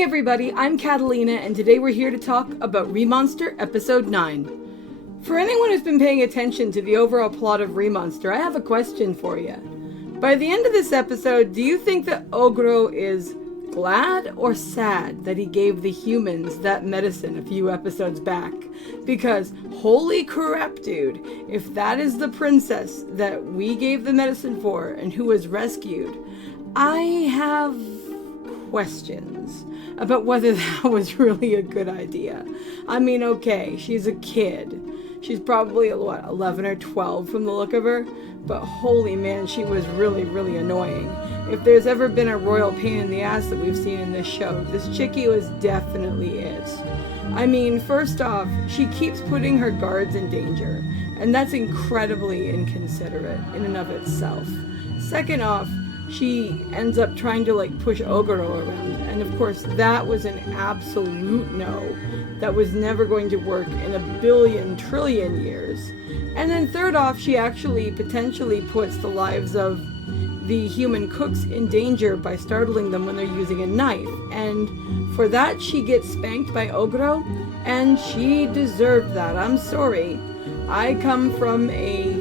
Hey everybody, I'm Katallina, and today we're here to talk about Remonster Episode 9. For anyone who's been paying attention to the overall plot of Remonster, I have a question for you. By the end of this episode, do you think that Ogrou is glad or sad that he gave the humans that medicine a few episodes back? Because holy crap, dude, if that is the princess that we gave the medicine for and who was rescued, I have questions about whether that was really a good idea. I mean, okay, she's a kid. She's probably, 11 or 12 from the look of her, but holy man, she was really, really annoying. If there's ever been a royal pain in the ass that we've seen in this show, this chickie was definitely it. I mean, first off, she keeps putting her guards in danger, and that's incredibly inconsiderate in and of itself. Second off, she ends up trying to push Ogrou around, and of course that was an absolute no. That was never going to work in a billion trillion years. And then third off, she actually potentially puts the lives of the human cooks in danger by startling them when they're using a knife, and for that she gets spanked by Ogrou, and she deserved that. I'm sorry. I come from a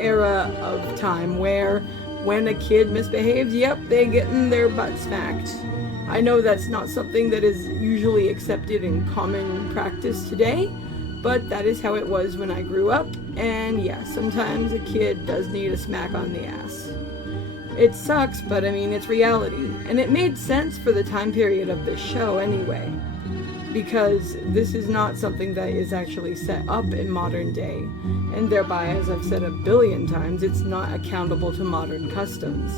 era of time where when a kid misbehaves, yep, they get in their butt smacked. I know that's not something that is usually accepted in common practice today, but that is how it was when I grew up, and yeah, sometimes a kid does need a smack on the ass. It sucks, but I mean, it's reality, and it made sense for the time period of this show anyway, because this is not something that is actually set up in modern day, and thereby, as I've said a billion times, it's not accountable to modern customs.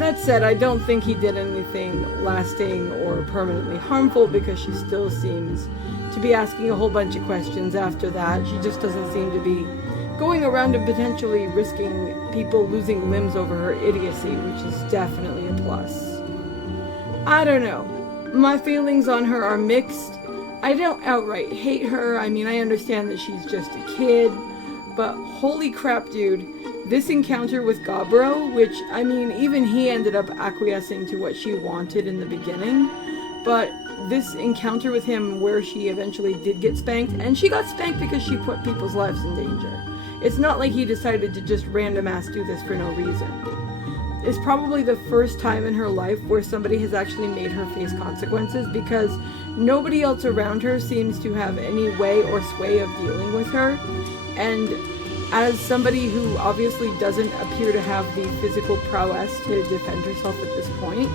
That said, I don't think he did anything lasting or permanently harmful, because she still seems to be asking a whole bunch of questions after that. She just doesn't seem to be going around and potentially risking people losing limbs over her idiocy, which is definitely a plus. I don't know. My feelings on her are mixed. I don't outright hate her. I mean, I understand that she's just a kid, but holy crap, dude. This encounter with Gobrou, which, I mean, even he ended up acquiescing to what she wanted in the beginning, but this encounter with him where she eventually did get spanked, and she got spanked because she put people's lives in danger. It's not like he decided to just random ass do this for no reason. It's probably the first time in her life where somebody has actually made her face consequences, because nobody else around her seems to have any way or sway of dealing with her. And as somebody who obviously doesn't appear to have the physical prowess to defend herself at this point,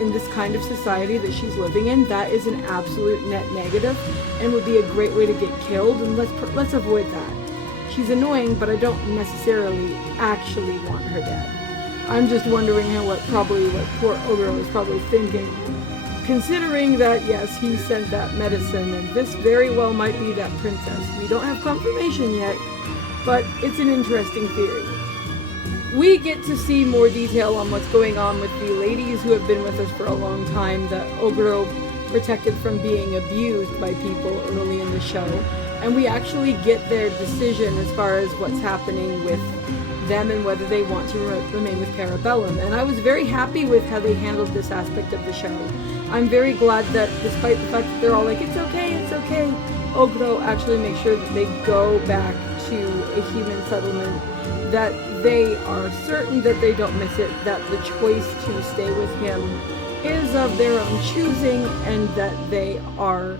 in this kind of society that she's living in, that is an absolute net negative and would be a great way to get killed, and let's avoid that. She's annoying, but I don't necessarily actually want her dead. I'm just wondering what poor Ogrou is probably thinking, considering that, yes, he sent that medicine, and this very well might be that princess. We don't have confirmation yet, but it's an interesting theory. We get to see more detail on what's going on with the ladies who have been with us for a long time that Ogrou protected from being abused by people early in the show, and we actually get their decision as far as what's happening with them and whether they want to remain with Parabellum. And I was very happy with how they handled this aspect of the show. I'm very glad that despite the fact that they're all like, it's okay, Ogrou actually makes sure that they go back to a human settlement, that they are certain that they don't miss it, that the choice to stay with him is of their own choosing, and that they are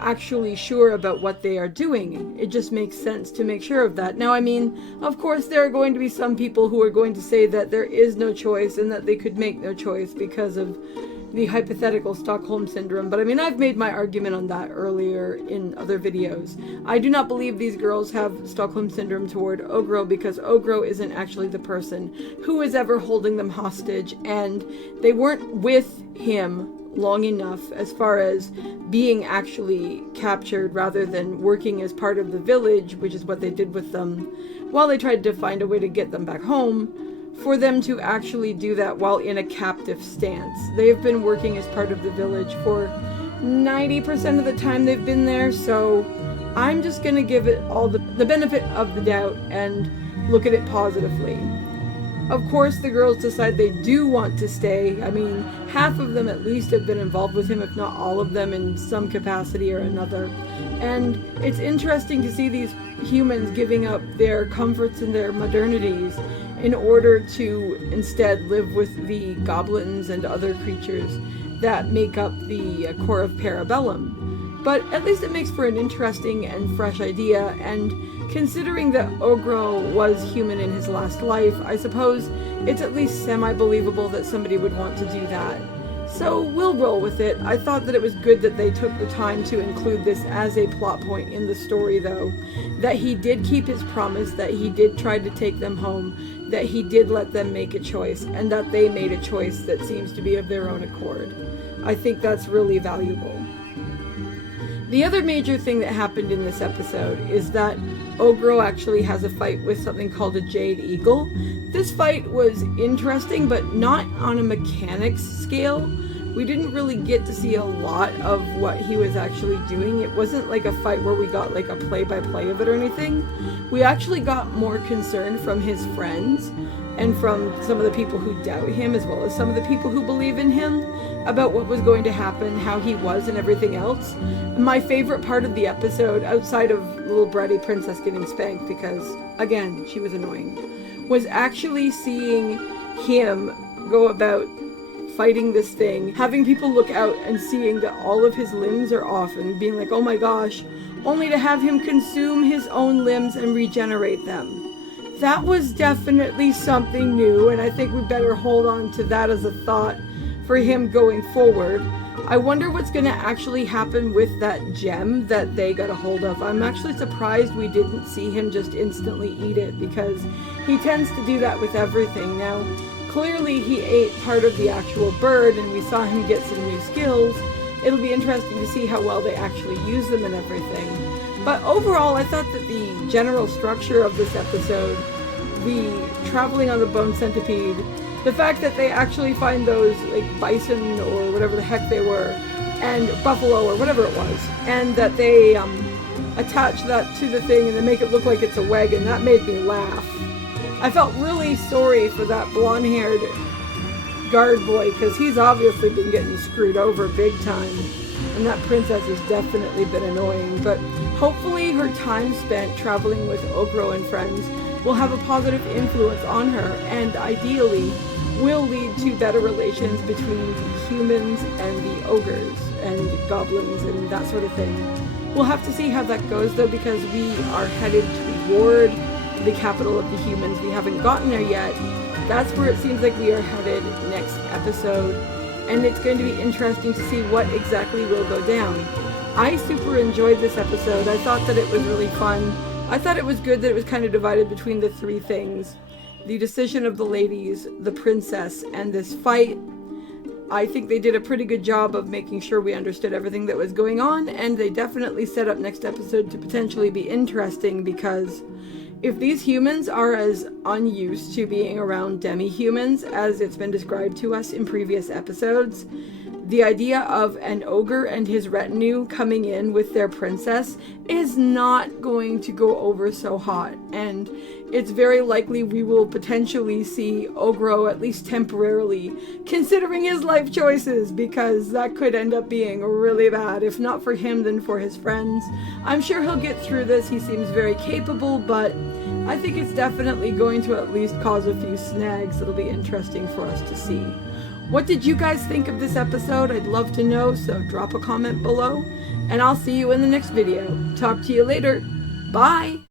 actually sure about what they are doing. It just makes sense to make sure of that. Now, I mean, of course there are going to be some people who are going to say that there is no choice and that they could make no choice because of the hypothetical Stockholm Syndrome, but I mean, I've made my argument on that earlier in other videos. I do not believe these girls have Stockholm Syndrome toward Ogrou, because Ogrou isn't actually the person who is ever holding them hostage, and they weren't with him long enough as far as being actually captured rather than working as part of the village, which is what they did with them while they tried to find a way to get them back home, for them to actually do that while in a captive stance. They've been working as part of the village for 90% of the time they've been there, so I'm just going to give it all the benefit of the doubt and look at it positively. Of course, the girls decide they do want to stay. I mean, half of them at least have been involved with him, if not all of them, in some capacity or another. And it's interesting to see these humans giving up their comforts and their modernities in order to instead live with the goblins and other creatures that make up the core of Parabellum. But at least it makes for an interesting and fresh idea, and considering that Ogrou was human in his last life, I suppose it's at least semi-believable that somebody would want to do that. So we'll roll with it. I thought that it was good that they took the time to include this as a plot point in the story, though. That he did keep his promise, that he did try to take them home, that he did let them make a choice, and that they made a choice that seems to be of their own accord. I think that's really valuable. The other major thing that happened in this episode is that Ogrou actually has a fight with something called a Jade Eagle. This fight was interesting, but not on a mechanics scale. We didn't really get to see a lot of what he was actually doing. It wasn't like a fight where we got like a play-by-play of it or anything. We actually got more concern from his friends and from some of the people who doubt him, as well as some of the people who believe in him, about what was going to happen, how he was, and everything else. My favorite part of the episode, outside of little bratty princess getting spanked because, again, she was annoying, was actually seeing him go about fighting this thing, having people look out and seeing that all of his limbs are off and being like, oh my gosh, only to have him consume his own limbs and regenerate them. That was definitely something new, and I think we better hold on to that as a thought for him going forward. I wonder what's going to actually happen with that gem that they got a hold of. I'm actually surprised we didn't see him just instantly eat it, because he tends to do that with everything. Now, clearly he ate part of the actual bird, and we saw him get some new skills. It'll be interesting to see how well they actually use them and everything. But overall, I thought that the general structure of this episode, the traveling on the bone centipede, the fact that they actually find those like bison or whatever the heck they were, and buffalo or whatever it was, and that they attach that to the thing and then make it look like it's a wagon, that made me laugh. I felt really sorry for that blonde-haired guard boy, because he's obviously been getting screwed over big time, and that princess has definitely been annoying. But hopefully her time spent traveling with Ogrou and friends will have a positive influence on her, and ideally will lead to better relations between the humans and the ogres and goblins and that sort of thing. We'll have to see how that goes, though, because we are headed toward the capital of the humans. We haven't gotten there yet. That's where it seems like we are headed next episode, and it's going to be interesting to see what exactly will go down. I super enjoyed this episode. I thought that it was really fun. I thought it was good that it was kind of divided between the three things: the decision of the ladies, the princess, and this fight. I think they did a pretty good job of making sure we understood everything that was going on, and they definitely set up next episode to potentially be interesting, because if these humans are as unused to being around demi-humans as it's been described to us in previous episodes, the idea of an ogre and his retinue coming in with their princess is not going to go over so hot, and it's very likely we will potentially see Ogrou, at least temporarily, considering his life choices, because that could end up being really bad, if not for him, then for his friends. I'm sure he'll get through this. He seems very capable, but I think it's definitely going to at least cause a few snags that'll be interesting for us to see. What did you guys think of this episode? I'd love to know, so drop a comment below, and I'll see you in the next video. Talk to you later. Bye!